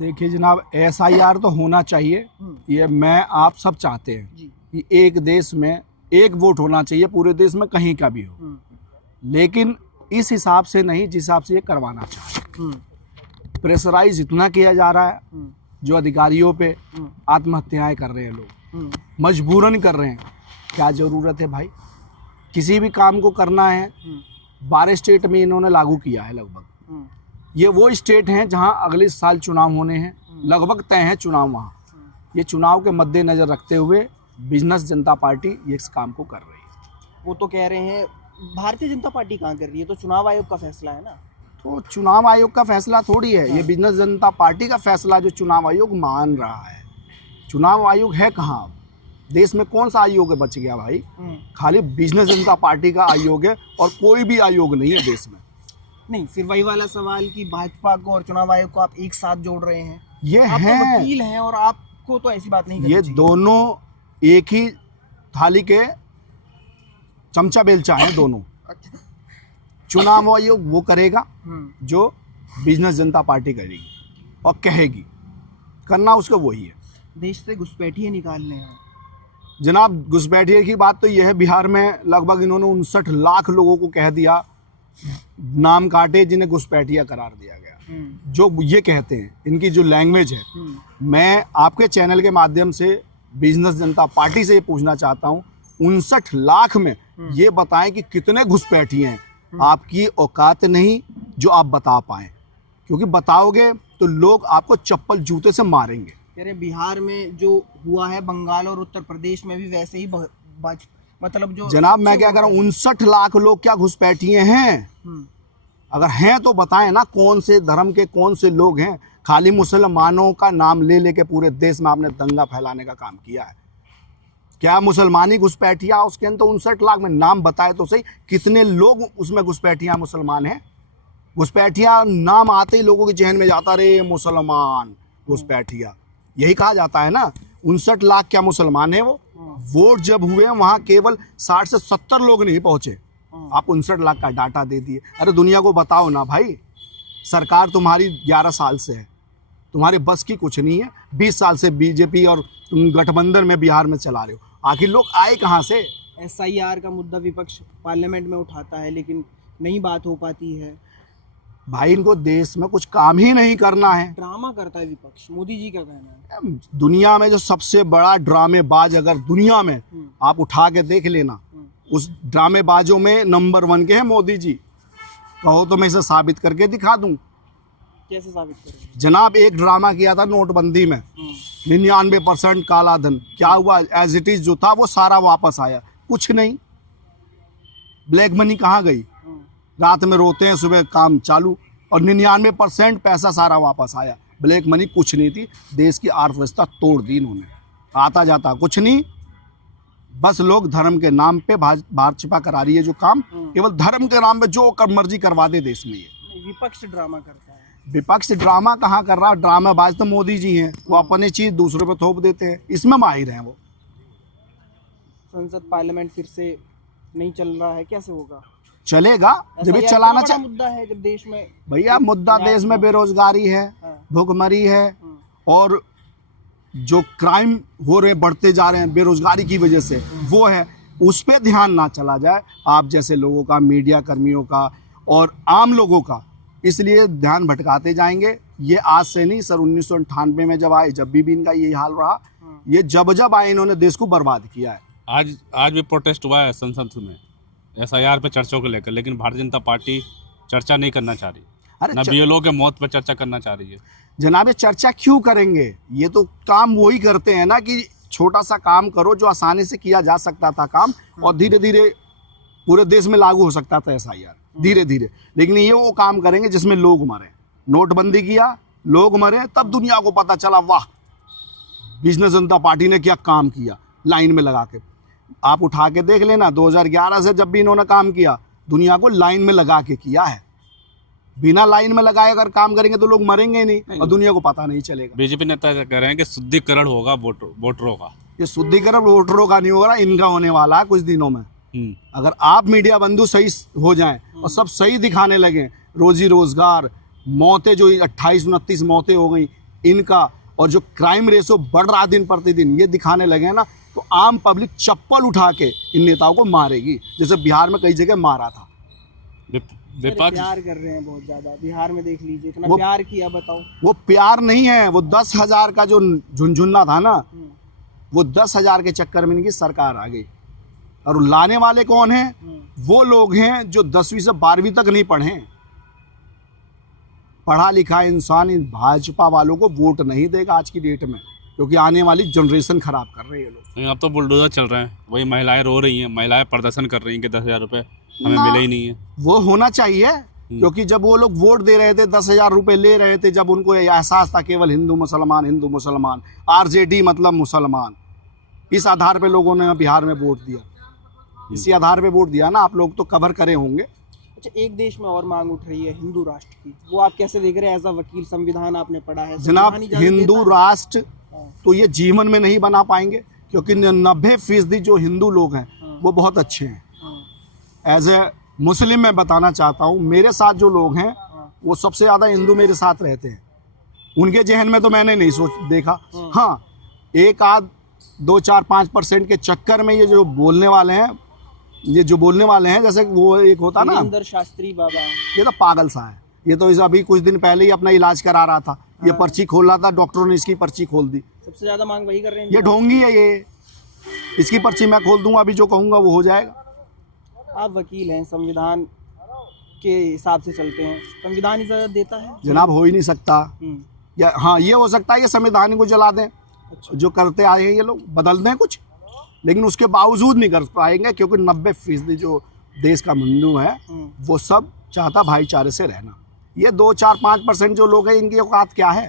देखिए जनाब, SIR तो होना चाहिए, ये मैं आप सब चाहते हैं कि एक देश में एक वोट होना चाहिए, पूरे देश में कहीं का भी हो, लेकिन इस हिसाब से नहीं जिस हिसाब से ये करवाना चाहिए। प्रेशराइज इतना किया जा रहा है, जो अधिकारियों पे आत्महत्याएं कर रहे हैं लोग, मजबूरन कर रहे हैं। क्या ज़रूरत है भाई? किसी भी काम को करना है, 12 स्टेट में इन्होंने लागू किया है लगभग। ये वो स्टेट हैं जहां अगले साल चुनाव होने हैं, लगभग तय है चुनाव वहाँ। ये चुनाव के मद्देनज़र रखते हुए बिजनेस जनता पार्टी ये इस काम को कर रही है। वो तो कह रहे हैं भारतीय जनता पार्टी कहाँ कर रही है, तो चुनाव आयोग का फैसला है ना। तो चुनाव आयोग का फैसला थोड़ी है, ये बिजनेस जनता पार्टी का फैसला जो चुनाव आयोग मान रहा है। चुनाव आयोग है कहाँ? देश में कौन सा आयोग बच गया भाई? खाली बिजनेस जनता पार्टी का आयोग है और कोई भी आयोग नहीं है देश में। नहीं, फिर वही वाला सवाल कि भाजपा को और चुनाव आयोग को आप एक साथ जोड़ रहे हैं। ये आप है, तो वकील हैं और आपको तो ऐसी बात नहीं करनी ये चाहिए। दोनों एक ही थाली के चमचा बेलचा हैं दोनों। चुनाव आयोग वो करेगा जो बिजनेस जनता पार्टी करेगी और कहेगी, करना उसको वही है। देश से घुसपैठिए निकालने हैं जनाब। घुसपैठिए की बात तो यह है, बिहार में लगभग इन्होंने 59 लाख लोगों को कह दिया, नाम काटे, जिन्हें घुसपैठिया करार दिया गया। जो ये कहते हैं, इनकी जो लैंग्वेज है, मैं आपके चैनल के माध्यम से बिजनेस जनता पार्टी से ये पूछना चाहता हूँ, 59 लाख में ये बताएं कि कितने घुसपैठिए हैं। आपकी औकात नहीं जो आप बता पाएं, क्योंकि बताओगे तो लोग आपको चप्पल जूते से मारेंगे। कह रहे बिहार में जो हुआ है, बंगाल और उत्तर प्रदेश में भी वैसे ही मतलब जो जनाब मैं क्या कह रहा हूँ, 59 लाख लोग क्या घुसपैठिए हैं? अगर हैं तो बताएं ना, कौन से धर्म के कौन से लोग हैं? खाली मुसलमानों का नाम ले लेके पूरे देश में आपने दंगा फैलाने का काम किया है। क्या मुसलमानी घुसपैठिया उसके अंदर 59 लाख में? नाम बताए तो सही, कितने लोग उसमें घुसपैठिया मुसलमान हैं? घुसपैठिया नाम आते ही लोगों के जहन में जाता, रे मुसलमान घुसपैठिया, यही कहा जाता है ना। 59 लाख क्या मुसलमान है वो? वोट जब हुए वहाँ केवल 60 से 70 लोग नहीं पहुंचे, आप 59 लाख का डाटा दे दिए। अरे दुनिया को बताओ ना भाई, सरकार तुम्हारी 11 साल से है, तुम्हारे बस की कुछ नहीं है। 20 साल से बीजेपी और तुम गठबंधन में बिहार में चला रहे हो, आखिर लोग आए कहाँ से? SIR का मुद्दा विपक्ष पार्लियामेंट में उठाता है, लेकिन नहीं बात हो पाती है। भाई इनको देश में कुछ काम ही नहीं करना है, ड्रामा करता है विपक्ष, मोदी जी का कहना है। दुनिया में जो सबसे बड़ा ड्रामेबाज अगर दुनिया में आप उठा के देख लेना, उस ड्रामेबाजों में नंबर 1 के हैं मोदी जी। कहो तो मैं इसे साबित करके दिखा दूं। कैसे साबित करेंगे? जनाब एक ड्रामा किया था नोटबंदी में, 99% काला धन, क्या हुआ? एज इट इज जो था वो सारा वापस आया, कुछ नहीं। ब्लैक मनी कहाँ गई? रात में रोते हैं, सुबह काम चालू, और 99% पैसा सारा वापस आया। ब्लैक मनी कुछ नहीं थी, देश की अर्थव्यवस्था तोड़ दी इन्होंने। आता जाता कुछ नहीं, बस लोग धर्म के नाम पे बाहर छिपा करा रही है जो काम, केवल धर्म के नाम पे जो मर्जी करवा दे देश में। ये विपक्ष ड्रामा करता है। विपक्ष ड्रामा कहाँ कर रहा है? ड्रामाबाज तो मोदी जी हैं, वो अपनी चीज दूसरों पे थोप देते हैं, इसमें माहिर हैं वो। संसद पार्लियामेंट फिर से नहीं चल रहा है, कैसे होगा? चलेगा जब ये चलाना चाहिए। मुद्दा है जब देश में, भैया मुद्दा देश में बेरोजगारी है, भुखमरी है, और जो क्राइम हो रहे बढ़ते जा रहे हैं बेरोजगारी की वजह से, वो है। उस पर ध्यान ना चला जाए आप जैसे लोगों का, मीडिया कर्मियों का और आम लोगों का, इसलिए ध्यान भटकाते जाएंगे। ये आज से नहीं, सर 1998 में जब आए, जब भी इनका यही हाल रहा। ये जब आए इन्होंने देश को बर्बाद किया है। आज भी प्रोटेस्ट हुआ है संसद में SIR पे चर्चाओं को लेकर, लेकिन भारतीय जनता पार्टी चर्चा नहीं करना चाह रही। न BLO के मौत पर चर्चा करना चाह रही है। जनाब ये चर्चा क्यों करेंगे? ये तो काम वही करते हैं ना कि छोटा सा काम करो जो आसानी से किया जा सकता था काम, और धीरे धीरे पूरे देश में लागू हो सकता था SIR धीरे धीरे। लेकिन ये वो काम करेंगे जिसमें लोग मरे। नोटबंदी किया, लोग मरे, तब दुनिया को पता चला वाह बिजनेस जनता पार्टी ने क्या काम किया, लाइन में लगा के। आप उठा के देख लेना, 2011 से जब भी इन्होंने काम किया, दुनिया को लाइन में लगा के किया है। बिना लाइन में लगाए अगर काम करेंगे तो लोग मरेंगे नहीं और दुनिया को पता नहीं चलेगा। बीजेपी नेता कह रहे हैं कि शुद्धिकरण होगा वोटरों का। ये शुद्धिकरण वोटरों का नहीं होगा, इनका होने वाला है कुछ दिनों में। अगर आप मीडिया बंधु सही हो जाएं और सब सही दिखाने लगे, रोजी रोजगार, मौतें जो 28-29 मौतें हो गई, इनका और जो क्राइम रेशो बढ़ रहा दिन प्रतिदिन, ये दिखाने लगे हैं ना, तो आम पब्लिक चप्पल उठा के इन नेताओं को मारेगी, जैसे बिहार में कई जगह मारा था। विपक्ष प्यार कर रहे हैं बहुत ज्यादा, बिहार में देख लीजिए इतना वो- प्यार किया, बताओ। वो प्यार नहीं है, वो 10,000 का जो झुनझुना था ना, वो 10,000 के चक्कर में इनकी सरकार आ गई। और लाने वाले कौन हैं? वो लोग हैं जो 10वीं से 12वीं तक नहीं पढ़े। पढ़ा लिखा इंसान इन भाजपा वालों को वोट नहीं देगा आज की डेट में, क्योंकि आने वाली जनरेशन खराब कर रहे हैं लोग। अब तो बुलडोजर चल रहे हैं, वही महिलाएं रो रही हैं, महिलाएं प्रदर्शन कर रही हैं कि 10,000 रुपये हमें ना। मिले ही नहीं है। वो होना चाहिए, क्योंकि जब वो लोग वोट दे रहे थे, 10,000 रुपए ले रहे थे, जब उनको एहसास था केवल हिंदू मुसलमान, आरजेडी मतलब मुसलमान, इस आधार पे लोगों ने बिहार में वोट दिया, इसी आधार पे वोट दिया ना। आप लोग तो कवर करे होंगे। अच्छा, एक देश में और मांग उठ रही है हिंदू राष्ट्र की, वो आप कैसे देख रहे हैं? एज अ वकील, संविधान आपने पढ़ा है, जनाब, संविधान इजाजत हिंदू देता है? राष्ट्र तो ये जीवन में नहीं बना पाएंगे, क्योंकि 90% जो हिंदू लोग हैं वो बहुत अच्छे हैं। एज ए मुस्लिम मैं बताना चाहता हूँ, मेरे साथ जो लोग हैं वो सबसे ज़्यादा हिंदू मेरे साथ रहते हैं। उनके जहन में तो मैंने नहीं देखा। हाँ, एक आध 2-4-5% के चक्कर में ये जो बोलने वाले हैं, जैसे वो एक होता ना, अंदर शास्त्री बाबा, ये तो पागल सा है। ये तो अभी कुछ दिन पहले ही अपना इलाज करा रहा था, ये पर्ची खोल रहा था, डॉक्टरों ने इसकी पर्ची खोल दी। सबसे ज्यादा मांग वही कर रहे हैं। ये ढोंगी है, ये इसकी पर्ची मैं खोल दूंगा, अभी जो कहूंगा वो हो जाएगा। आप वकील हैं, संविधान के हिसाब से चलते हैं, संविधान इजाजत देता है? जनाब, हो ही नहीं सकता। या हाँ, ये हो सकता है ये संविधान को जला दें, जो करते आए हैं ये लोग, बदल दें कुछ, लेकिन उसके बावजूद नहीं कर पाएंगे, क्योंकि 90% जो देश का हिंदू है वो सब चाहता भाईचारे से रहना। ये 2-4-5% जो लोग हैं, इनकी औकात क्या है?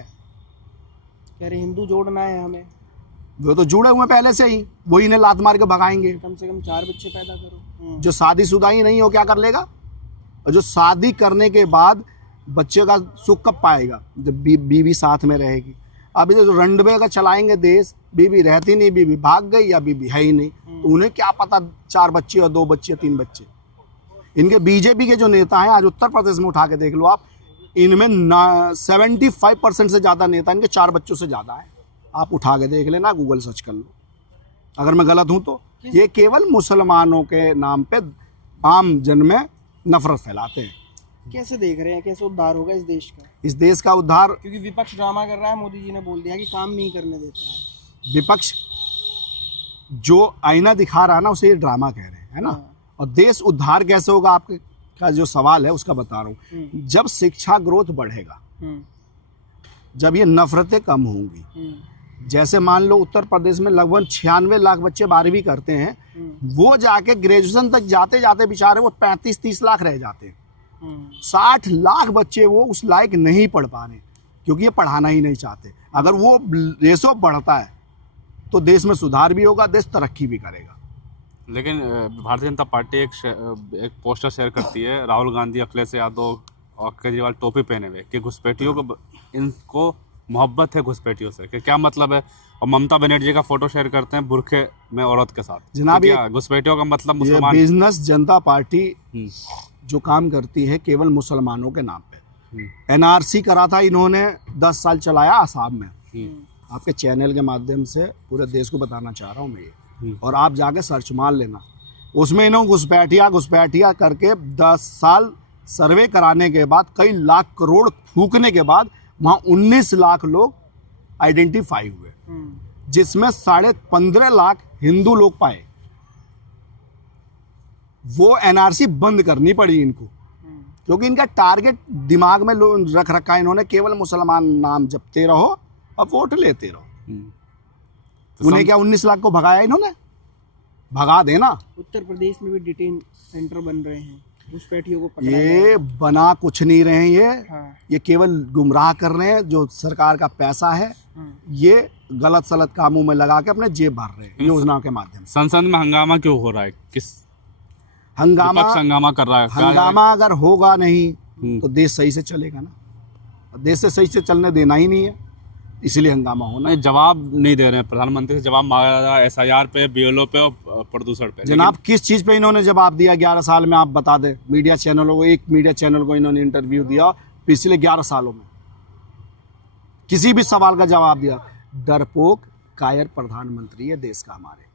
कह रहे हिंदू जोड़ना है हमें। वो तो जुड़े हुए पहले से ही, वही इन्हें लात मार के भगाएंगे। कम से कम 4 बच्चे पैदा करो। जो शादीशुदा ही नहीं हो क्या कर लेगा? और जो शादी करने के बाद बच्चे का सुख कब पाएगा? जब बीवी साथ में रहेगी। अभी जो रंडवे का चलाएंगे देश, बीवी रहती नहीं, बीवी भाग गई या बीवी है ही नहीं, तो उन्हें क्या पता 4 बच्चे और 2 बच्चे 3 बच्चे। इनके बीजेपी के जो नेता हैं, आज उत्तर प्रदेश में उठा के देख लो आप, इनमें 75% से ज़्यादा नेता इनके 4 बच्चों से ज़्यादा है। आप उठा के देख लेना, गूगल सर्च कर लो, अगर मैं गलत हूँ तो। ये केवल मुसलमानों के नाम पे आम जन में नफरत फैलाते हैं। कैसे देख रहे हैं, कैसे उद्धार होगा इस देश का? इस देश का उद्धार, क्योंकि विपक्ष ड्रामा कर रहा है, मोदी जी ने बोल दिया कि काम नहीं करने देता है। विपक्ष जो आईना दिखा रहा है ना, उसे ये ड्रामा कह रहे हैं, है ना। और देश उद्धार कैसे होगा, आपके का जो सवाल है उसका बता रहा हूँ। जब शिक्षा ग्रोथ बढ़ेगा, जब ये नफरतें कम होंगी। जैसे मान लो उत्तर प्रदेश में लगभग 96 लाख बच्चे 12वीं करते हैं, वो जाके ग्रेजुएशन तक जाते जाते बेचारे वो 35-30 लाख रह जाते हैं। 60 लाख बच्चे वो उस लायक नहीं पढ़ पा रहे, क्योंकि ये पढ़ाना ही नहीं चाहते। अगर वो रेशो बढ़ता है तो देश में सुधार भी होगा, देश तरक्की भी करेगा। लेकिन भारतीय जनता पार्टी एक पोस्टर शेयर करती है, राहुल गांधी, अखिलेश यादव और केजरीवाल टोपी पहने हुए, कि घुसपैठियों को, इनको मोहब्बत है घुसपैठियों से, कि क्या मतलब है। और ममता बनर्जी का फोटो शेयर करते हैं बुरखे में औरत के साथ। जनाब, क्या घुसपैठियों का मतलब ये मुसलमान? बिजनेस जनता पार्टी जो काम करती है केवल मुसलमानों के नाम पे। एनआरसी करा था इन्होंने, 10 साल चलाया आसाम में। आपके चैनल के माध्यम से पूरे देश को बताना चाह रहा हूँ मैं ये, और आप जाके सर्च मार लेना। उसमें इन्होंने घुसपैठिया करके 10 साल सर्वे कराने के बाद, कई लाख करोड़ फूकने के बाद, वहाँ 19 लाख लोग आइडेंटिफाई हुए, जिसमें 15.5 लाख हिंदू लोग पाए। वो एनआरसी बंद करनी पड़ी इनको, क्योंकि इनका टारगेट दिमाग में रख रखा है इन्होंने, केवल मुसलमान नाम जपते रहो और वोट लेते रहो। उन्हें क्या 19 लाख को भगाया इन्होंने? भगा देना। उत्तर प्रदेश में भी डिटेन सेंटर बन रहे हैं, घुसपैठियों को पकड़ा ये बना कुछ नहीं रहे हैं, हाँ। ये केवल गुमराह कर रहे हैं। जो सरकार का पैसा है ये गलत सलत कामों में लगा के अपने जेब भर रहे हैं योजनाओं के माध्यम से। संसद में हंगामा क्यों हो रहा है? किस हंगामा कर रहा है? हंगामा अगर होगा नहीं तो देश सही से चलेगा ना। देश से सही से चलने देना ही नहीं है, इसलिए हंगामा होना। नहीं, जवाब नहीं दे रहे हैं प्रधानमंत्री से। जवाब मांगा जा रहा है SIR पे, BLO पे और प्रदूषण पे। जनाब, किस चीज़ पे इन्होंने जवाब दिया 11 साल में? आप बता दें। मीडिया चैनलों को, एक मीडिया चैनल को इन्होंने इंटरव्यू दिया पिछले 11 सालों में। किसी भी सवाल का जवाब दिया। डरपोक कायर प्रधानमंत्री है देश का हमारे।